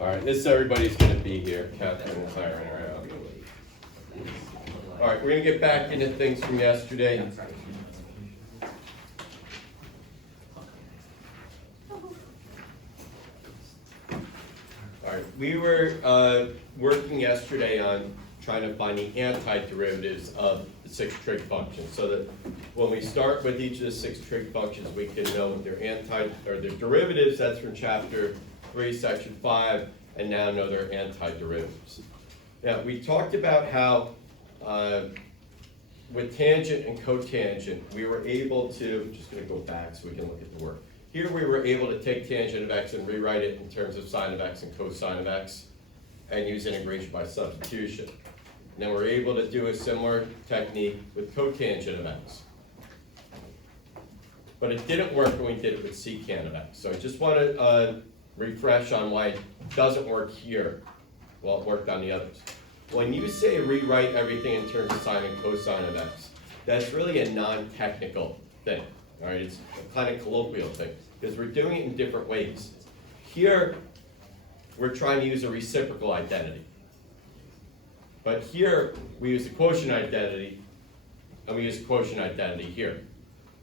All right, this is everybody's going to be here. Catherine and Siren are out. All right, we're going to get back into things from yesterday. All right, we were working yesterday on trying to find the antiderivatives of the 6 trig functions, so that when we start with each of the 6 trig functions, we can know their their derivatives. That's from chapter 3, section 5, and now know their antiderivatives. Now, we talked about how with tangent and cotangent, we were able to, I'm just going to go back so we can look at the work. Here we were able to take tangent of x and rewrite it in terms of sine of x and cosine of x, and use integration by substitution. Now we're able to do a similar technique with cotangent of x. But it didn't work when we did it with secant of x. So I just want to refresh on why it doesn't work here while it worked on the others. When you say rewrite everything in terms of sine and cosine of x, that's really a non-technical thing. All right, it's a kind of colloquial thing, because we're doing it in different ways. Here, we're trying to use a reciprocal identity. But here, we use a quotient identity, and we use a quotient identity here.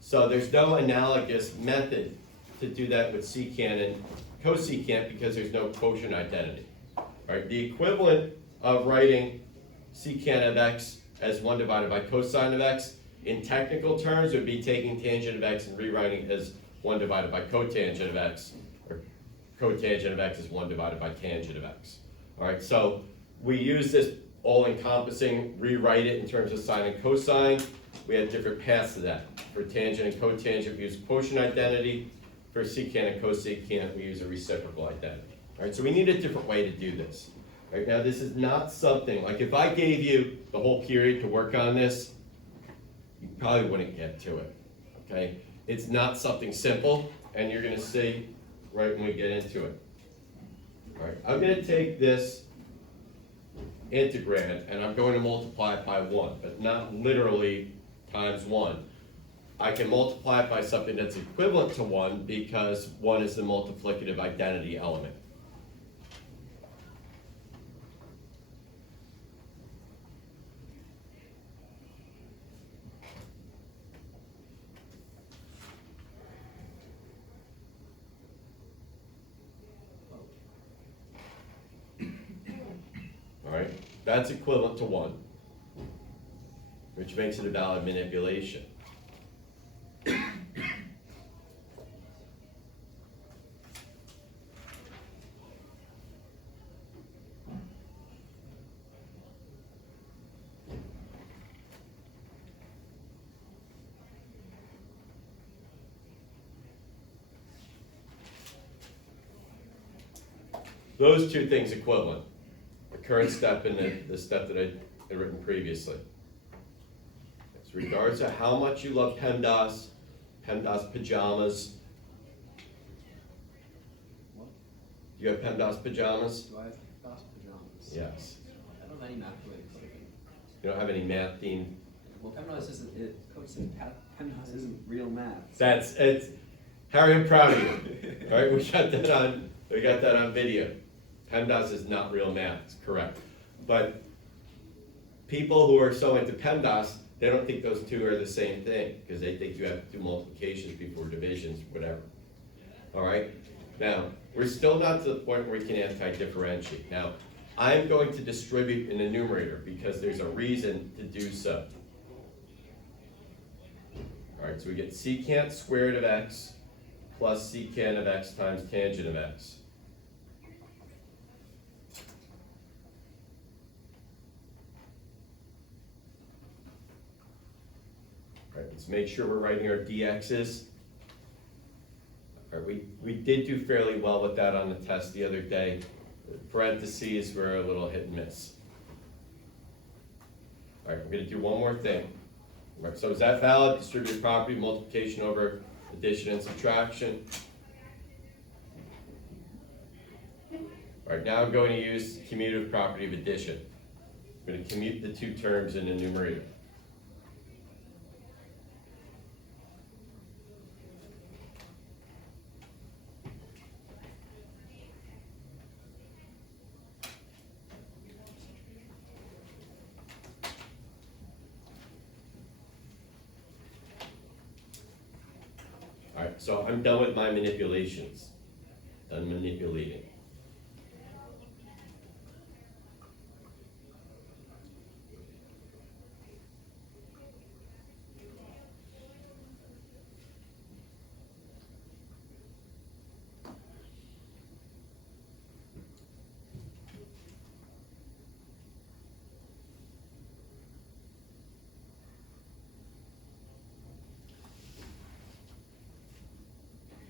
So there's no analogous method to do that with secant and cosecant because there's no quotient identity. All right, the equivalent of writing secant of x as 1 divided by cosine of x in technical terms would be taking tangent of x and rewriting it as 1 divided by cotangent of x, or cotangent of x is 1 divided by tangent of x. All right, so we use this all-encompassing, rewrite it in terms of sine and cosine. We have different paths to that. For tangent and cotangent, we use quotient identity. For secant and cosecant, we use a reciprocal identity. All right, so we need a different way to do this. All right, now this is not something, like if I gave you the whole period to work on this, you probably wouldn't get to it, okay? It's not something simple, and you're gonna see right when we get into it. All right, I'm gonna take this integrand, and I'm going to multiply it by 1, but not literally times 1. I can multiply it by something that's equivalent to 1 because 1 is the multiplicative identity element. All right, that's equivalent to 1, which makes it a valid manipulation. Those two things equivalent. The current step and the step that I had written previously. As regards to how much you love PEMDAS, PEMDAS pajamas. What? Do you have PEMDAS pajamas? Do I have PEMDAS pajamas? Yes. I don't have any math related clothing. You don't have any math themed? Well, PEMDAS isn't, Coach said PEMDAS isn't real math. It's, Harry, I'm proud of you. All right, we got that on video. PEMDAS is not real math, it's correct. But people who are so into PEMDAS, they don't think those two are the same thing, because they think you have to do multiplications before divisions, whatever. All right? Now, we're still not to the point where we can anti-differentiate. Now, I'm going to distribute in the numerator because there's a reason to do so. Alright, so we get secant squared of x plus secant of x times tangent of x. Alright, let's make sure we're writing our dx's. Alright, we did do fairly well with that on the test the other day. The parentheses were a little hit and miss. Alright, we're gonna do one more thing. Right, so is that valid? Distributed property, multiplication over addition and subtraction. Alright, now I'm going to use commutative property of addition. I'm going to commute the two terms in the numerator. Alright, so I'm done with my manipulations. Done manipulating.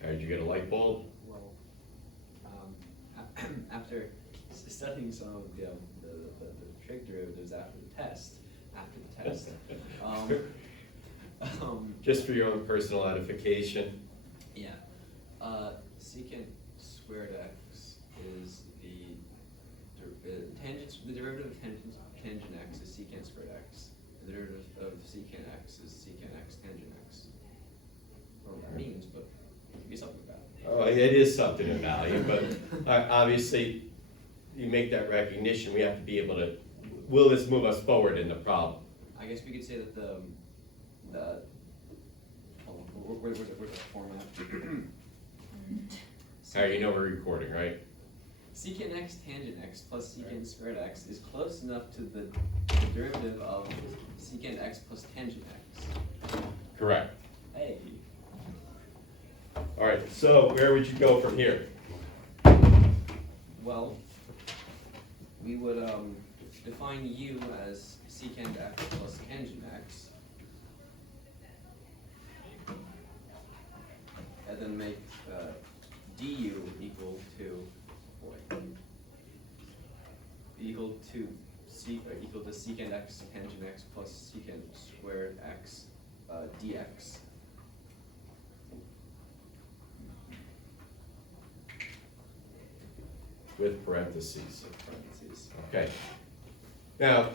Alright, did you get a light bulb? Well, after studying some of the trig derivatives after the test, Just for your own personal edification. yeah, secant squared x is the derivative of tangent x is secant squared x. The derivative of secant x is secant x tangent x. I don't know what that means, but it could be something about it. Oh, it is something of value, but obviously, you make that recognition, we have to be able to, will this move us forward in the problem? I guess we could say that hold on, where's the format? Harry, you know we're recording, right? Secant x tangent x plus secant squared x is close enough to the derivative of secant x plus tangent x. Correct. Hey. All right, so where would you go from here? Well, we would define u as secant x plus tangent x, and then make du equal to secant x tangent x plus secant squared x dx. With parentheses. Parentheses. Okay. Now,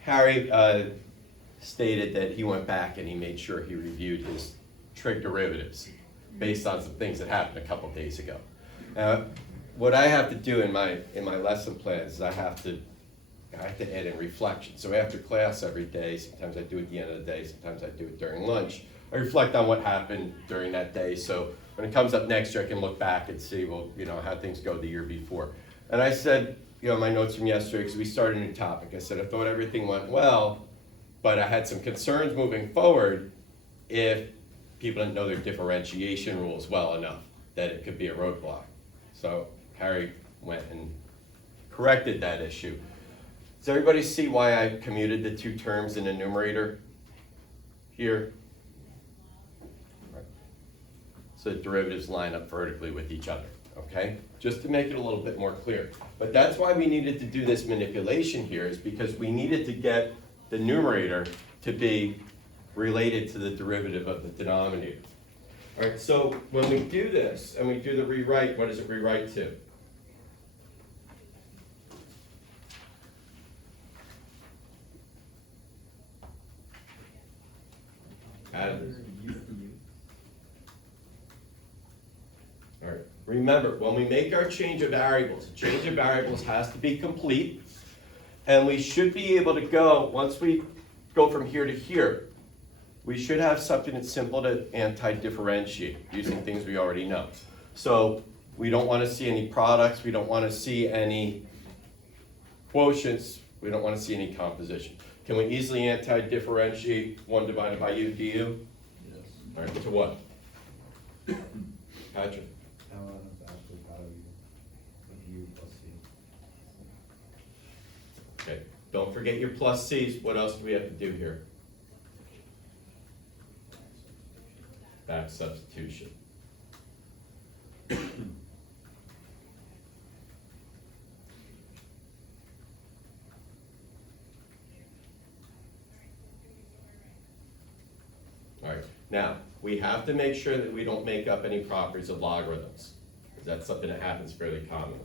Harry stated that he went back and he made sure he reviewed his trig derivatives based on some things that happened a couple days ago. What I have to do in my lesson plans is I have to add in reflection. So after class every day, sometimes I do it at the end of the day, sometimes I do it during lunch, I reflect on what happened during that day. So when it comes up next year, I can look back and see, well, you know, how things go the year before. And I said, you know, my notes from yesterday, because we started a new topic, I said I thought everything went well, but I had some concerns moving forward if people didn't know their differentiation rules well enough, that it could be a roadblock. So Harry went and corrected that issue. Does everybody see why I commuted the two terms in the numerator here? So the derivatives line up vertically with each other, okay? Just to make it a little bit more clear. But that's why we needed to do this manipulation here, is because we needed to get the numerator to be related to the derivative of the denominator. All right, so when we do this and we do the rewrite, what does it rewrite to? Adam. All right. Remember, when we make our change of variables has to be complete, and we should be able to go, once we go from here to here, we should have something that's simple to anti-differentiate using things we already know. So we don't want to see any products, we don't want to see any quotients, we don't want to see any composition. Can we easily anti-differentiate 1 divided by u du? Yes. All right, to what? Patrick? ln of absolute value of u plus c. Okay, don't forget your plus c's. What else do we have to do here? Back substitution. All right, now, we have to make sure that we don't make up any properties of logarithms, because that's something that happens fairly commonly.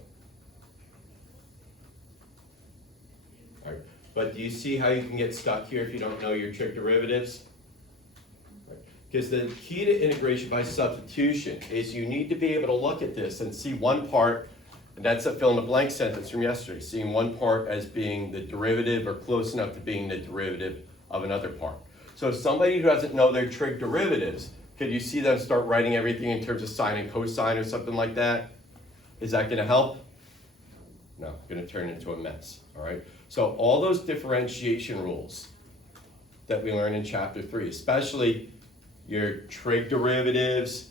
All right, but do you see how you can get stuck here if you don't know your trig derivatives? Because the key to integration by substitution is you need to be able to look at this and see one part, and that's a fill in the blank sentence from yesterday, seeing one part as being the derivative or close enough to being the derivative of another part. So somebody who doesn't know their trig derivatives, could you see them start writing everything in terms of sine and cosine or something like that? Is that gonna help? No, gonna turn into a mess, all right? So all those differentiation rules that we learned in chapter 3, especially your trig derivatives,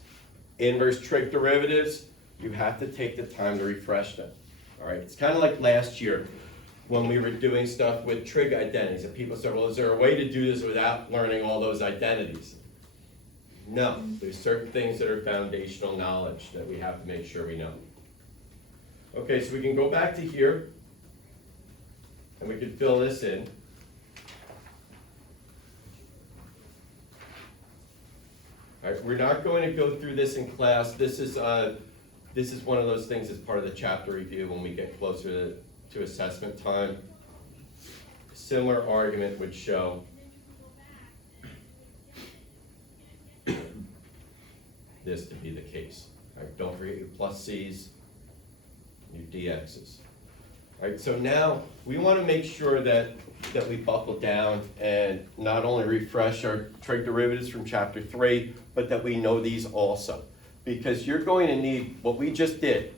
inverse trig derivatives, you have to take the time to refresh them, all right? It's kind of like last year when we were doing stuff with trig identities, and people said, well, is there a way to do this without learning all those identities? No, there's certain things that are foundational knowledge that we have to make sure we know. Okay, so we can go back to here, and we can fill this in. All right, we're not going to go through this in class. This is one of those things as part of the chapter review when we get closer to assessment time. Similar argument would show this to be the case. All right, don't forget your plus c's, your dx's. All right, so now we want to make sure that we buckle down and not only refresh our trig derivatives from chapter 3, but that we know these also. Because you're going to need, what we just did,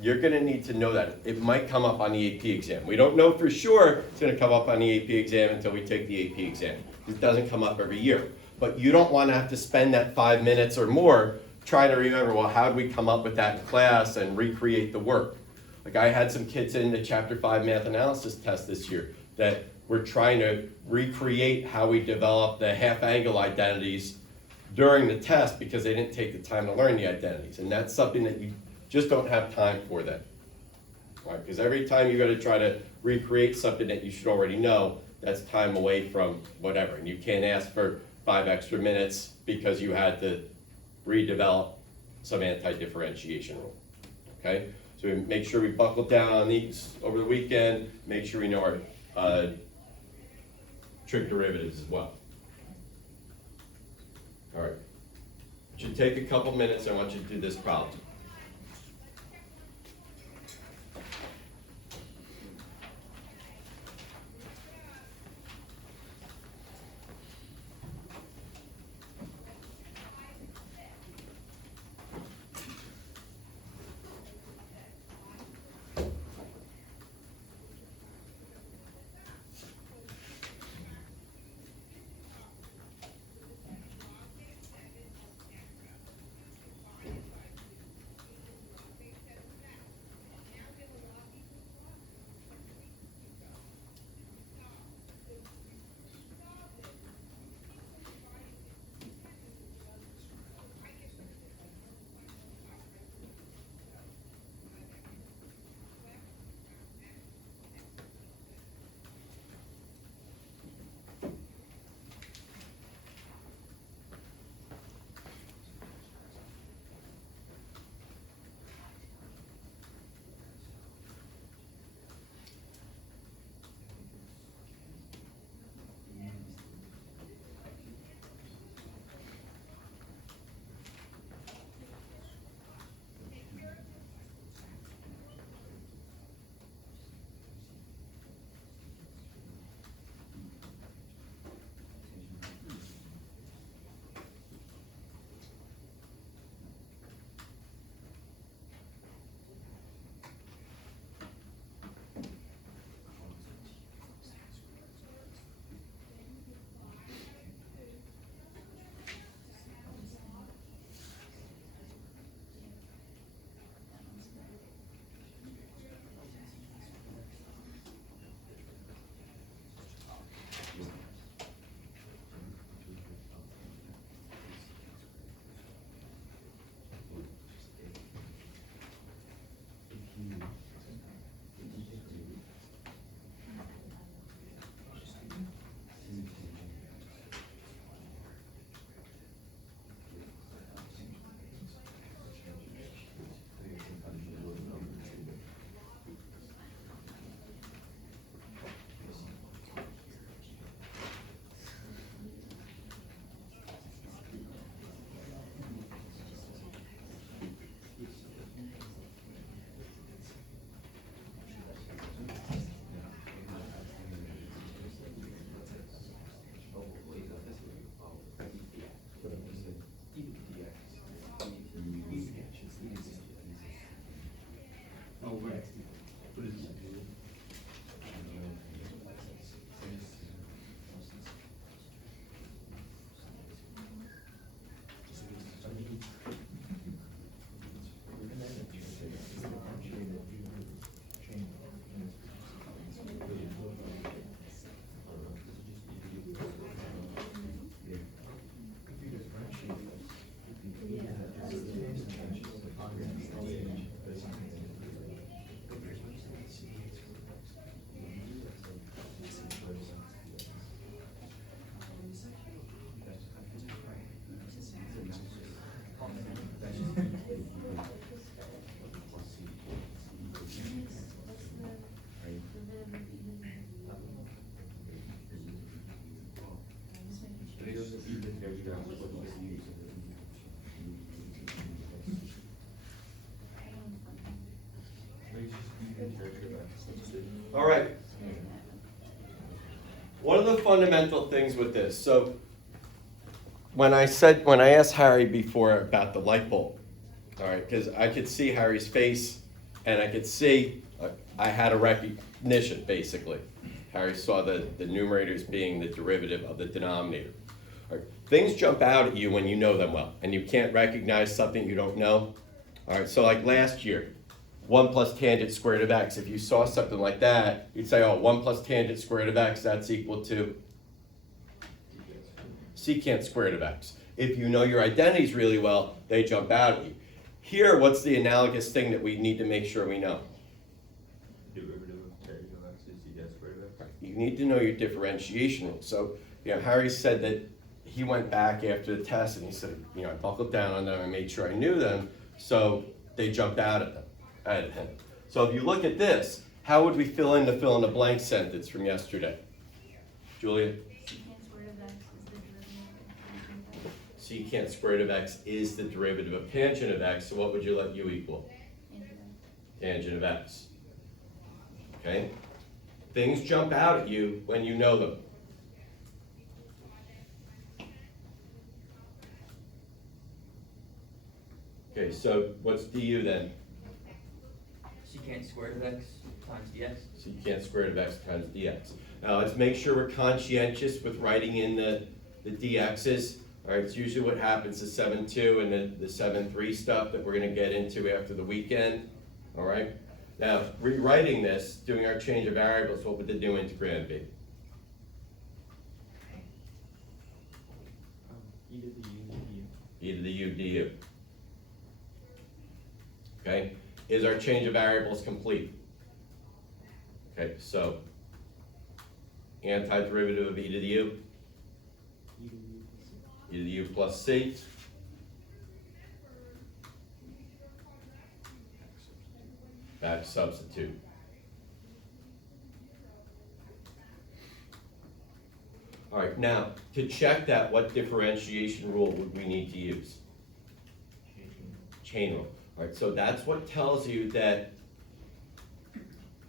you're going to need to know that. It might come up on the AP exam. We don't know for sure it's going to come up on the AP exam until we take the AP exam. It doesn't come up every year. But you don't want to have to spend that 5 minutes or more trying to remember, well, how did we come up with that in class and recreate the work? Like I had some kids in the chapter 5 math analysis test this year that were trying to recreate how we developed the half angle identities during the test because they didn't take the time to learn the identities. And that's something that you just don't have time for then. Right? Because every time you got to try to recreate something that you should already know, that's time away from whatever. And you can't ask for 5 extra minutes because you had to redevelop some anti-differentiation rule. Okay? So we make sure we buckle down on these over the weekend, make sure we know our trig derivatives as well. All right. It should take a couple minutes. I want you to do this problem. Even if there's not what you use. All right. One of the fundamental things with this, so when I asked Harry before about the light bulb, all right, because I could see Harry's face and I could see I had a recognition basically. Harry saw the numerators being the derivative of the denominator. All right. Things jump out at you when you know them well and you can't recognize something you don't know. All right, so like last year, 1 plus tangent squared of x. If you saw something like that, you'd say, oh, 1 plus tangent squared of x, that's equal to secant squared of x. If you know your identities really well, they jump out at you. Here, what's the analogous thing that we need to make sure we know? Derivative of tangent of x is secant squared of x. You need to know your differentiation rules. So, Harry said that he went back after the test and he said, I buckled down on them and made sure I knew them, so they jumped out at him. So if you look at this, how would we fill in the blank sentence from yesterday? Julia? Secant squared of x is the derivative of tangent of x. Secant squared of x is the derivative of tangent of x, so what would you let u equal? Tangent of x. Okay? Things jump out at you when you know them. Okay, so what's du then? Secant squared of x times dx. Secant squared of x times dx. Now let's make sure we're conscientious with writing in the dx's. All right, it's usually what happens to 7.2 and the 7.3 stuff that we're going to get into after the weekend. All right. Now rewriting this, doing our change of variables, what would the new integrand be? E to the u du. Okay, is our change of variables complete? Okay, so antiderivative of e to the u, e to the u plus c. Back substitute. All right, now to check that, what differentiation rule would we need to use? Chain rule. All right, so that's what tells you that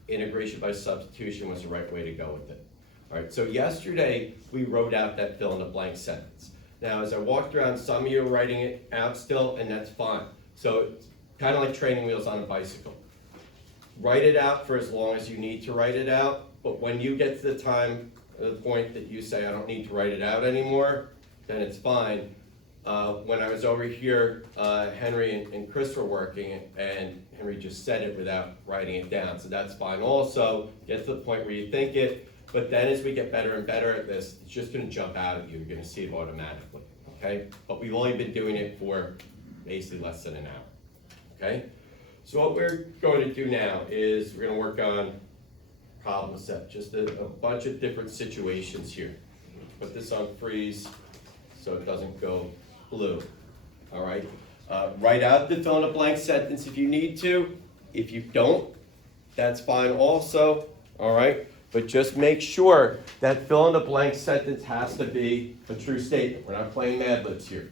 integration by substitution was the right way to go with it. All right, so yesterday we wrote out that fill in the blank sentence. Now, as I walked around, some of you are writing it out still, and that's fine. So it's kind of like training wheels on a bicycle. Write it out for as long as you need to write it out, but when you get to the point that you say, I don't need to write it out anymore, then it's fine. When I was over here, Henry and Chris were working, and Henry just said it without writing it down, so that's fine also. Get to the point where you think it, but then as we get better and better at this, it's just going to jump out at you. You're going to see it automatically, okay? But we've only been doing it for basically less than an hour, okay? So what we're going to do now is we're going to work on problem set, just a bunch of different situations here. Put this on freeze so it doesn't go blue, all right? Write out the fill in a blank sentence if you need to. If you don't, that's fine also, all right? But just make sure that fill in the blank sentence has to be a true statement. We're not playing Mad Libs here.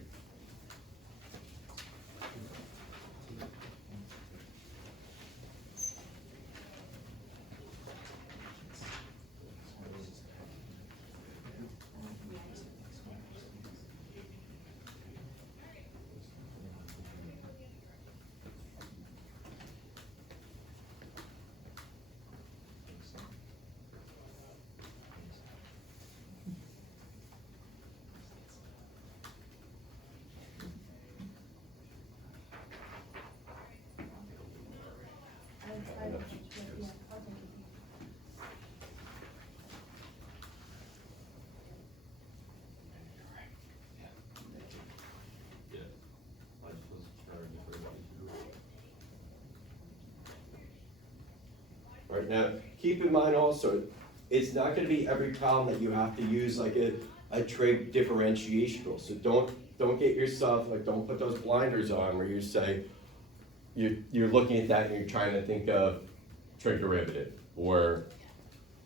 Right now, keep in mind also, it's not going to be every problem that you have to use like a trig differentiation rule. So don't get yourself, like, don't put those blinders on where you say, you're looking at that and you're trying to think of trig derivative or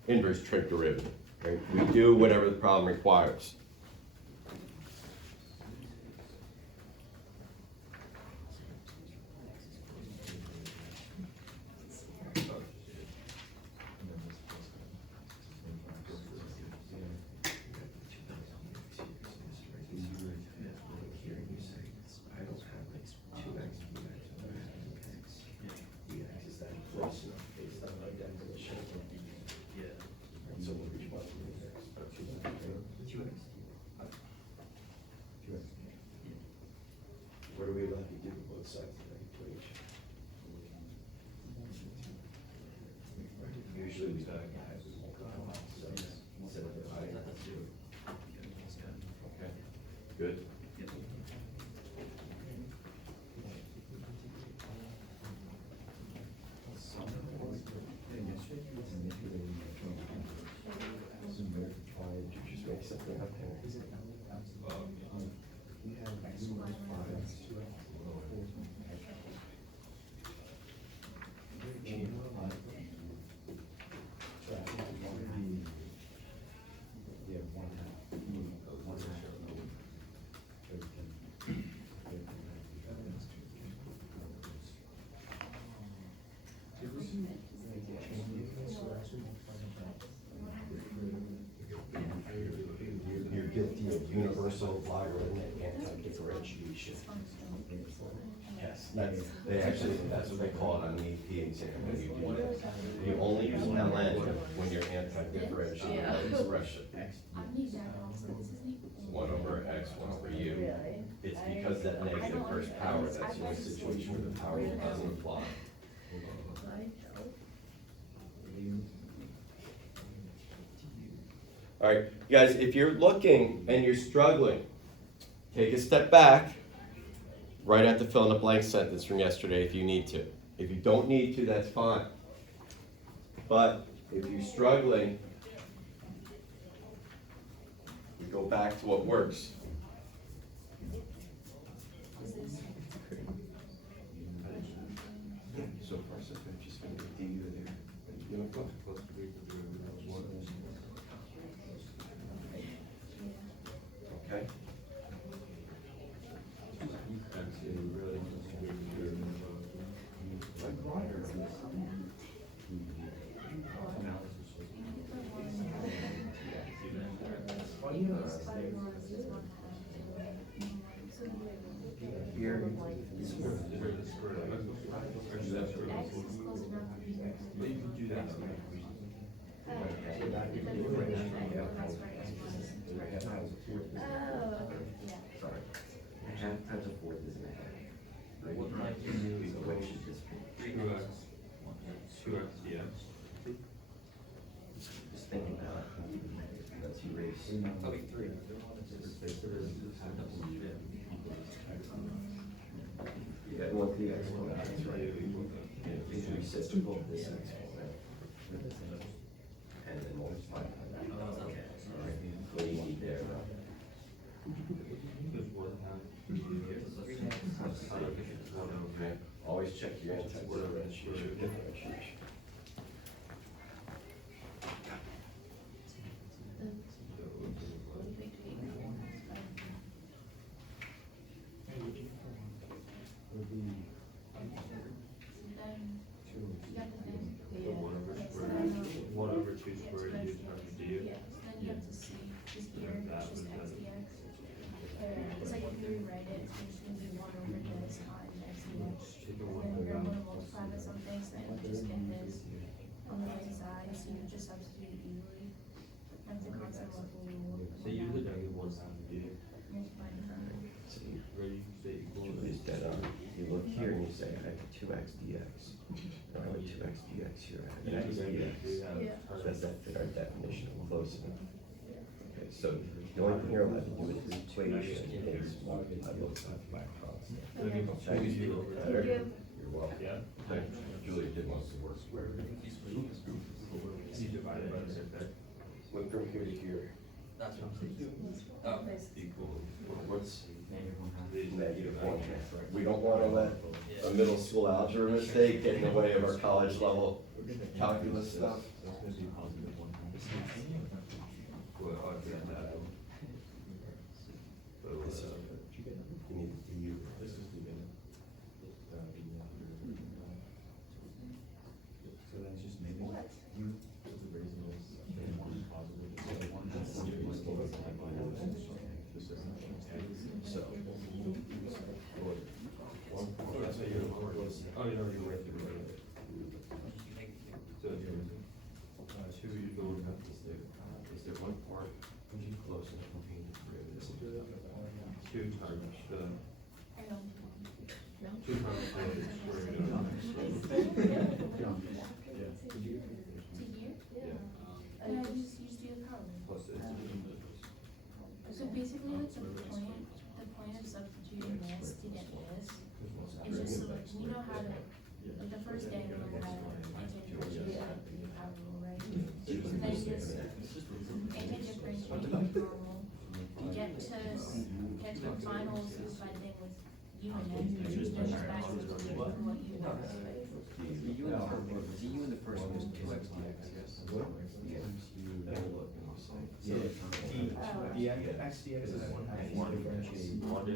inverse trig derivative. Right? We do whatever the problem requires. sides of the equation. Usually we talk about so instead of dividing by two. Okay, good. Just make something up there. We have yeah, one half. One half. You're guilty of universal logarithmic anti-differentiation. Yes, that's what they call it on the AP exam, when you do that. You only use ln when you're anti-differentiating the expression. One over x, one over u. It's because that negative first power, that's the only situation where the power doesn't apply. All right, guys, if you're looking and you're struggling, take a step back, right at the fill in the blank sentence from yesterday if you need to. If you don't need to, that's fine. But if you're struggling, we go back to what works. So far, so good. Just going to do there. Okay. Here, Sorry. Half times a fourth is an half. Right? What might you The use? equation is 2x dx. just thinking about, let's erase. That'll be 3. You got one thing that's going on, that's right. If we set to both this exponent, and then multiply by that. All right, what do you need there? There's 1/2. Okay. Always check your anti-differentiation. Differentiation. would be So 1 over squared, 1 over 2 squared u times du. Then you have to see is here, it's just x dx. It's like if you rewrite it, it's just gonna be 1 over this times x dx. And then you're gonna multiply by something, so then you just get this on the right side, so you just substitute easily. That's the concept of rule. So usually don't get 1/2 du. Here's my different. Where you say equal to Is dead on. You look here and you say, I have 2x dx. I have 2x dx here, I have an x dx. Yeah. Does that fit our definition of close enough? Okay, so the only thing you're allowed to do with the equation is multiply both sides by constant. Okay. Thank you. Thank you. You're welcome. Yeah. Thank you. Julia did most of the work. You divide it by the effect Went from here to here. That's what I'm saying. Oh, equal. What's These -1? We don't want to let a middle school algebra mistake get in the way of our college level calculus stuff. Well, I get that. So, You need the du. So that's just maybe you. So. that's what you're, oh, you already went through it. So, two, you go with that. Is there one part close enough from being the derivative? 2 times the, I don't. 2 times like the point of substituting this to get this is just so like, you know how to, like the first day you learn how to differentiate the power rule, right? So then you just anti-differentiate normal, you get to the final simplified thing with U and N, which is just back to what you want. The U in the first one is two x dx, yes? Yeah, the XDX is one differentiating. Like,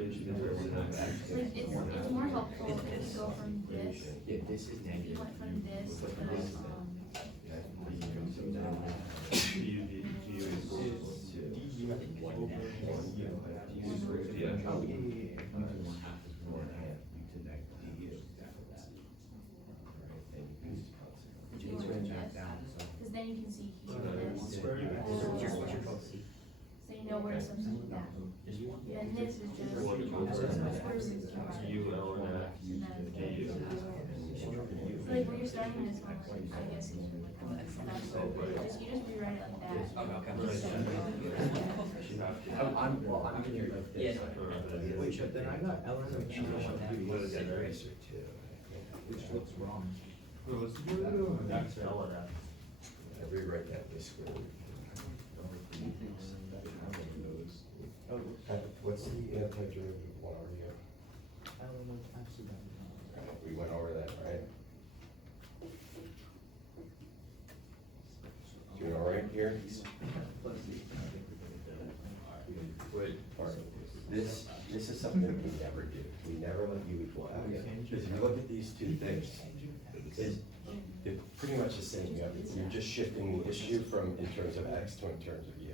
it's more helpful if you go from this, Yeah, this is if you negative. went from this to, cause then you can see here, this. So you know where to substitute that. Then this is just, first is like when you're starting this one, like, I guess you should like, you just rewrite it like that. I'm gonna like this. Yeah. Wait, but then I got ln of g eraser too, which looks wrong. That's L and F. I rewrite that this way. What's the antiderivative one, are you? ln of f. We went over that, right? Doing all right here? Wait. Alright, this is something that we never do. We never let U equal F. Because if you look at these two things, they're pretty much the same. You're just shifting the issue from in terms of X to in terms of U.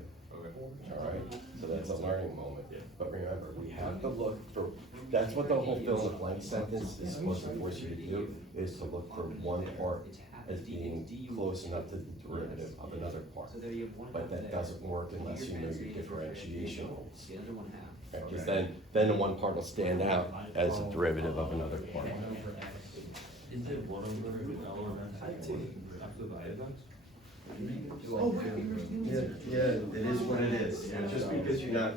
All right, so that's a learning moment. But remember, we have to look for, that's what the whole fill in the blank sentence is supposed to force you to do, is to look for one part as being close enough to the derivative of another part. So there you have one half But that there. doesn't work unless you know your Your differentiation rules. The other one half. Because then the one part will stand out as a derivative of another part. Is it 1 over L and F? After the iodines? Yeah, it is what it is. And just because you're not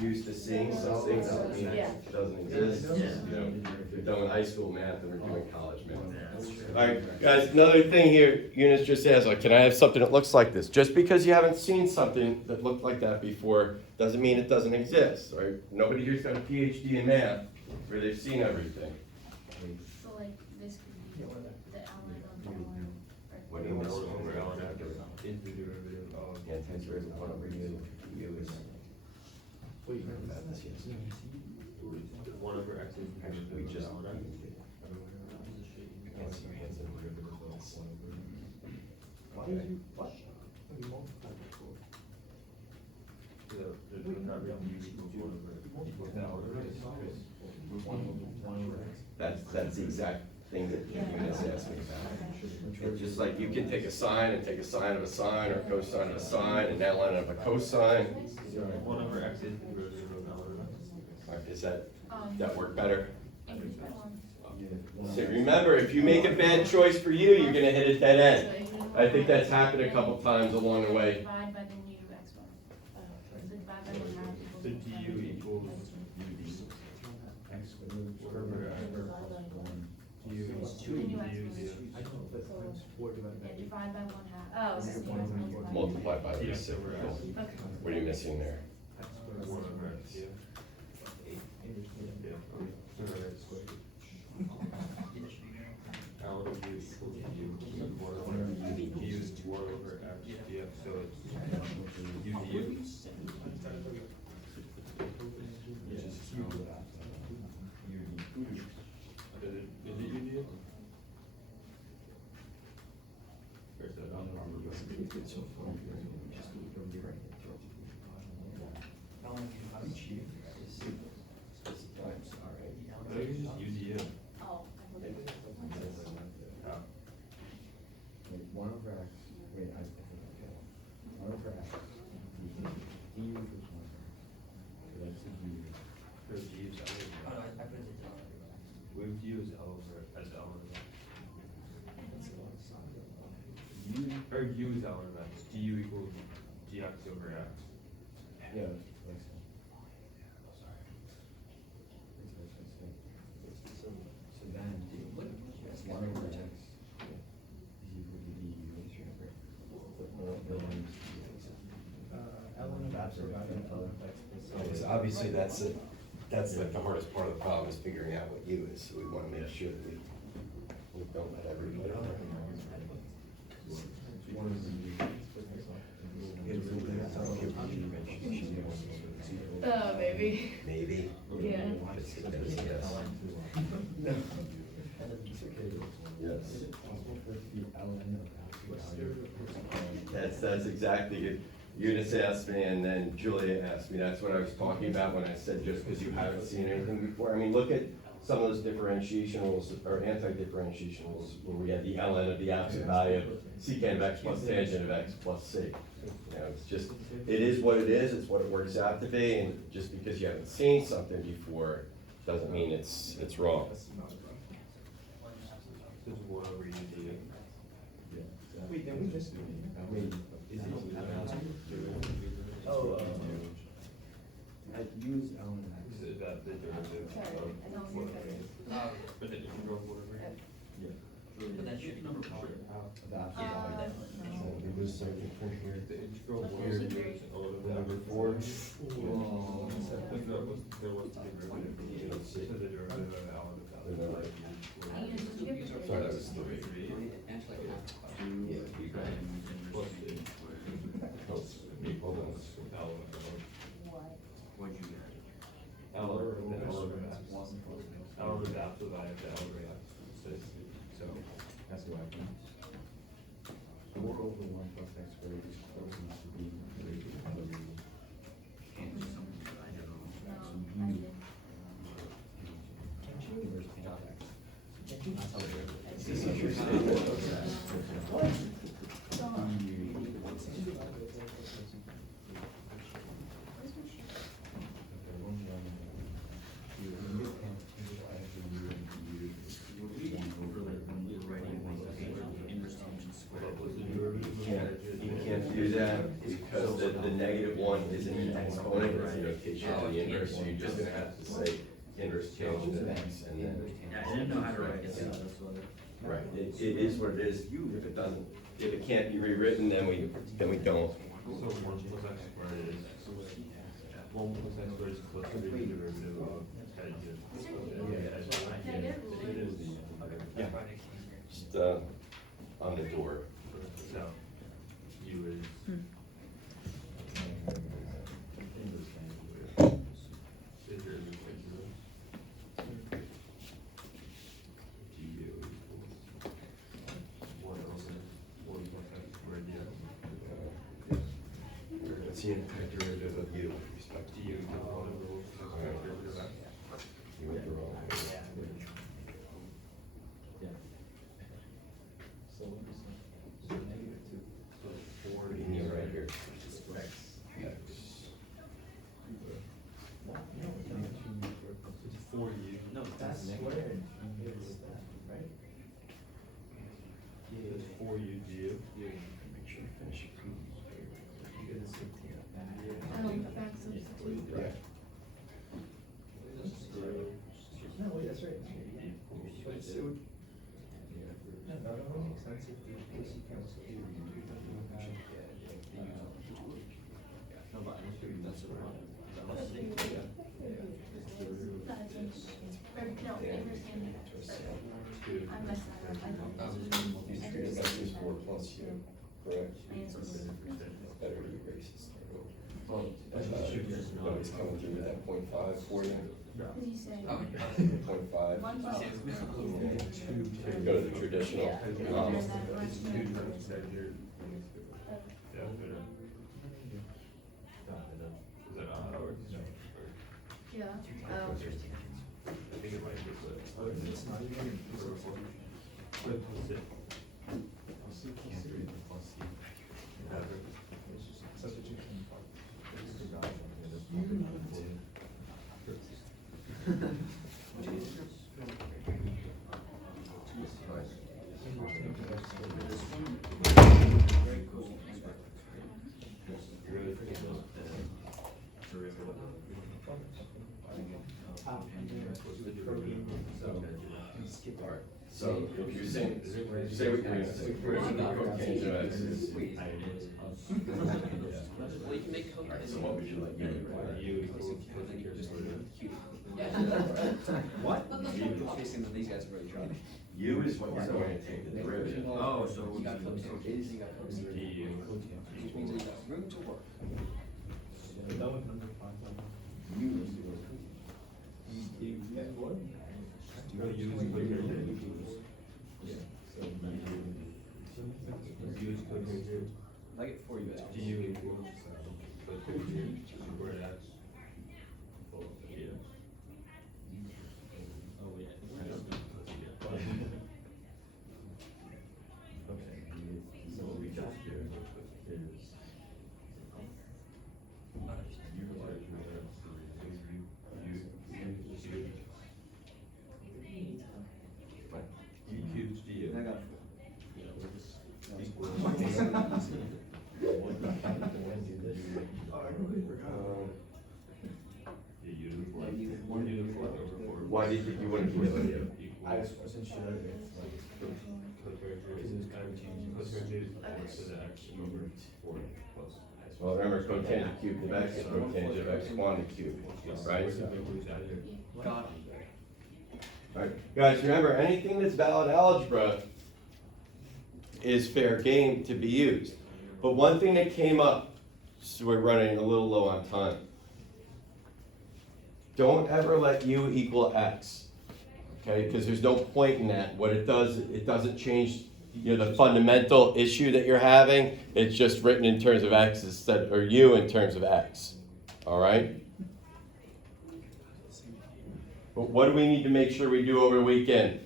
used to seeing something doesn't mean it doesn't exist. You know, you're done with high school math and we're doing college math. All right, guys, another thing here, Eunice just asked, like, can I have something that looks like this? Just because you haven't seen something that looked like that before, doesn't mean it doesn't exist, right? Nobody here's got a PhD in math where they've seen everything. So like, this could be the outline of the one. What do you mean? L over L and F is the derivative of. Antiderivative one over U, U is. Wait, About this, yes. 1 over X is the Actually, we derivative just. of L and F. I can't see your hands in the derivative of this. why did you, what? You multiplied it for. The derivative of U equals 1 over L over X. One over X. That's the exact thing that Eunice asked me about. It's just like you can take a sine and take a sine of a sine or cosine of a sine and that line of a cosine. 1 over X is the derivative of L over X. All right, does that work better? Increase by one. So remember, if you make a bad choice for you, you're gonna hit a dead end. I think that's happened a couple times along the way. Divide by the new exponent. So divide by one half equals. So du equals X whatever. du It's two new exponents. I know, but it's 4 divided by Yeah, 8. divide by one half. Oh, so you have to multiply. Multiply by the X over X. Okay. What are you missing there? 1 over X, yeah. Yeah, okay. So X squared. L of U equals U, 1 over U is 1 over X, yeah, so it's U du. Is it U du? Or is it I think it's just U du. Oh. Oh. Wait, 1 over X, wait, I think I got it. 1 over X. Du equals 1. So that's the du. Because U is L Oh, over no, X. I put it down. With U is L over, as L over X. Or U is L over X, du equals dx over X. Yeah, like so. Because obviously that's it, that's like the hardest part of the problem is figuring out what U is, so we wanna make sure that we don't let everybody. Maybe. Maybe. Yeah. Yes. Yes. That's exactly it. You just asked me and then Julia asked me, that's what I was talking about when I said just because you haven't seen anything before. I mean, look at some of those differentiation rules or anti-differentiation rules where we have the ln of the absolute value of secant of x plus tangent of x plus c. You know, it's just, it is what it is, it's what it works out to be, and just because you haven't seen something before, doesn't mean it's wrong. Wait, then we just, wait, is it? Oh, I use Ellen. Is that the derivative Sorry, I don't think that is. but then you can go whatever. Yeah. But that should be number four. It was something from here. The integral Here. Number 4. There was the derivative. So the derivative of L and And then, like, sorry, that was 3. Actually, half the question. Hold on. What'd you get? L of L of the absolute value of the L of X. So, That's what I think. 4 over 1 plus x squared is close enough to be raised to the You can't do that because the negative 1 isn't an exponent, it's a notation of the inverse, so you're just gonna have to say inverse tangent of x and then. Yeah, I didn't know how to write it, so that's what. Right, it is what it is, if it doesn't, if it can't be rewritten, then we don't. so 1 plus x squared is, 1 plus x squared is close to the derivative of tangent. It is. Yeah. Just, on the door. So, U is. Is there any way to du equals 1 over 1 plus x squared dx. What's the derivative of u with respect to Du equals 1 over 1 plus x squared derivative of x. You went the wrong way. So what is that? So -2. So 4 You need right here. X. X. It's 4u. No, That's squared. It's that, right? It's 4u du. Make sure you finish it. Back substitute. Right. No, wait, that's right. But it's, it would. No, no, it would make sense if the AC council. No, but I don't think that's what I'm. No, inverse tangent x. I messed that up, I thought this was. X is 4 plus u, correct? My answer was. Better to erase this. Well, No, it's coming through with that 0.5 for you. What did you say? 0.5. 1 plus. Go to the traditional. Yeah, good. Is that not how it works? Yeah. I think it might be split. It's not even. Split plus it. Substitution. What's the derivative? So, skip Alright, So if you're saying, say what you're gonna say, cotangent of x is. Well, you can make code. Alright, so what would you like me to write? U equals cotangent Just cube. What? Facing that these guys are really trying. U is what you're going to take the derivative. Oh, so You got flips and K's, you got flips and K's. du. Which means that you got room to work. U is cotangent. U is cotangent. I get 4 U out. Du equals cotangent squared x. Well, yeah. Oh, yeah. Okay, so what we got here is. U cubed du. And I got Why do you think you wouldn't be able to do it? I just wasn't sure if it's like. Well, remember, cotangent cubed of x is cotangent of x one cubed, right? got it. Alright, guys, remember, anything that's valid algebra is fair game to be used. But one thing that came up, so we're running a little low on time. Don't ever let u equal x, okay? Because there's no point in that. What it does, it doesn't change, the fundamental issue that you're having. It's just written in terms of x instead, or u in terms of x, all right? But what do we need to make sure we do over the weekend?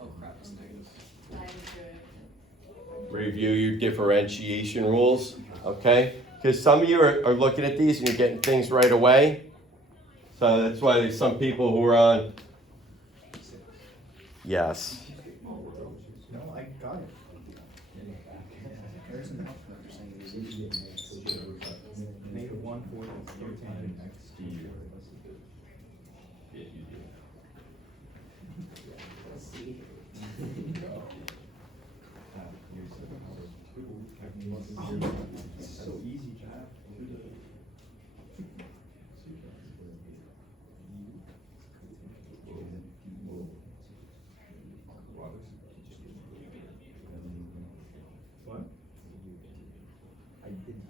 Oh crap, it's negative. Review your differentiation rules, okay? Because some of you are looking at these and you're getting things right away. So that's why there's some people who are on. Yes. No, I got it. There's an Negative 1/4 cotangent x. So easy, Chad. What? I didn't.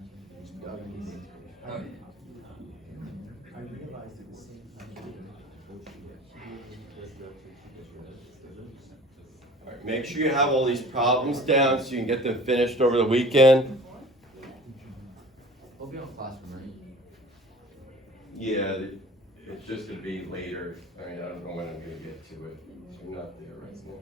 I realized at the same time. All right, make sure you have all these problems down so you can get them finished over the weekend. We'll be on classroom, right? Yeah, it's just gonna be later. I mean, I don't know when I'm gonna get to it. So I'm not there right now.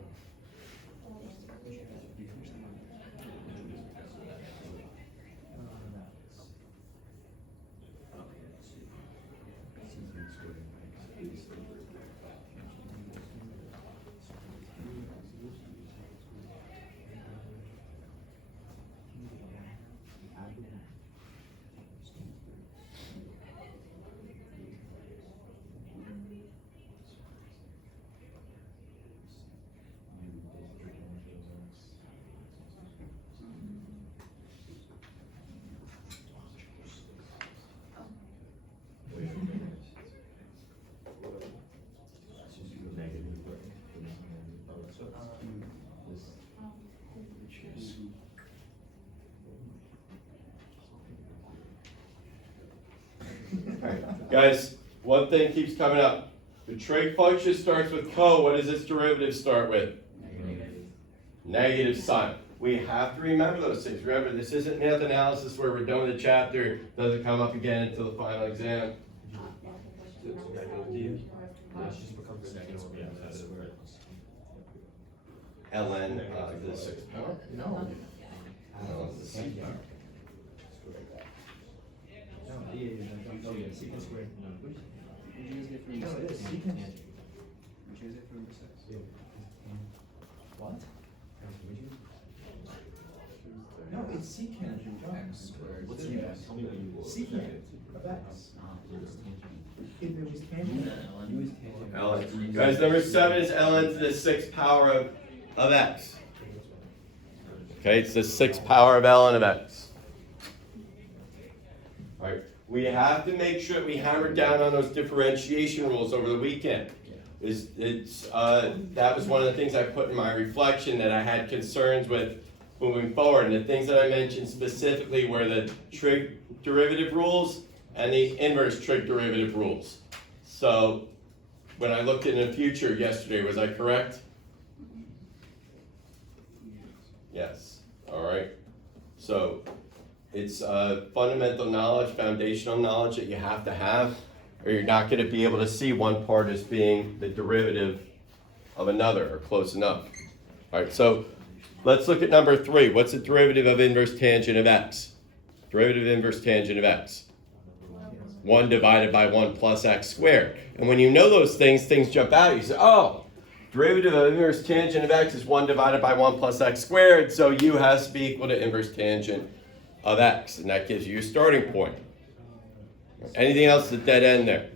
Alright, guys, one thing keeps coming up. The trig function starts with co. What does its derivative start with? Negative sign. We have to remember those things. Remember, this isn't math analysis where we're done with the chapter. Doesn't come up again until the final exam. ln to the sixth power. No. No, it's the secant. No, secant squared. What did you guys get for No, number it is 6? secant. What did you guys get for number 6? What? No, it's secant. X squared. What's Secant. X? Secant of x. If it was tangent. Ln. U is tangent. ln. Guys, number 7 is ln to the 6th power of x. Okay, it's the 6th power of ln of x. All right, we have to make sure we hammer down on those differentiation rules over the weekend. That was one of the things I put in my reflection that I had concerns with moving forward. And the things that I mentioned specifically were the trig derivative rules and the inverse trig derivative rules. So when I looked in the future yesterday, was I correct? Yes. All right. So it's fundamental knowledge, foundational knowledge that you have to have, or you're not going to be able to see one part as being the derivative of another, or close enough. All right, so let's look at number 3. What's the derivative of inverse tangent of x? Derivative of inverse tangent of x. 1 divided by 1 plus x squared. And when you know those things, things jump out. You say, oh, derivative of inverse tangent of x is 1 divided by 1 plus x squared, so u has to be equal to inverse tangent of x. And that gives you your starting point. Anything else at that end there?